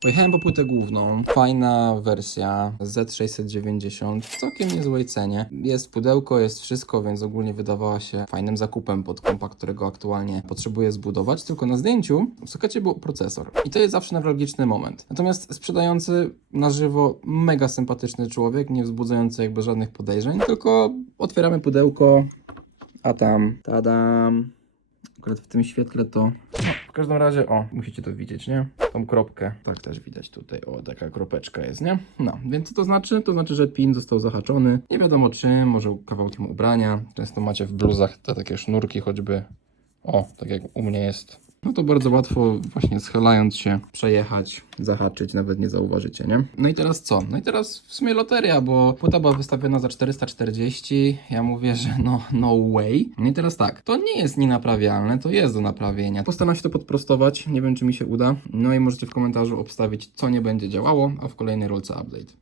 Pojechałem po płytę główną. Fajna wersja Z690 w całkiem niezłej cenie. Jest pudełko, jest wszystko, więc ogólnie wydawała się fajnym zakupem pod kompa, którego aktualnie potrzebuję zbudować. Tylko na zdjęciu w był procesor. I to jest zawsze newralgiczny moment. Natomiast sprzedający na żywo mega sympatyczny człowiek, nie wzbudzający jakby żadnych podejrzeń. Tylko otwieramy pudełko, a tam tadam. Akurat w tym świetle to. W każdym razie, o, musicie to widzieć, nie? Tą kropkę. Tak też widać tutaj. O, taka kropeczka jest, nie? No, więc co to znaczy? To znaczy, że pin został zahaczony. Nie wiadomo czym, może kawałkiem ubrania. Często macie w bluzach te takie sznurki, choćby. O, tak jak u mnie jest. No to bardzo łatwo, właśnie schylając się, przejechać, zahaczyć, nawet nie zauważycie, nie? No i teraz co? No i teraz w sumie loteria, bo płyta była wystawiona za 440. Ja mówię, że no, no way. No i teraz tak, to nie jest nienaprawialne, to jest do naprawienia. Postaram się to podprostować, nie wiem czy mi się uda. No i możecie w komentarzu obstawić, co nie będzie działało, a w kolejnej rolce update.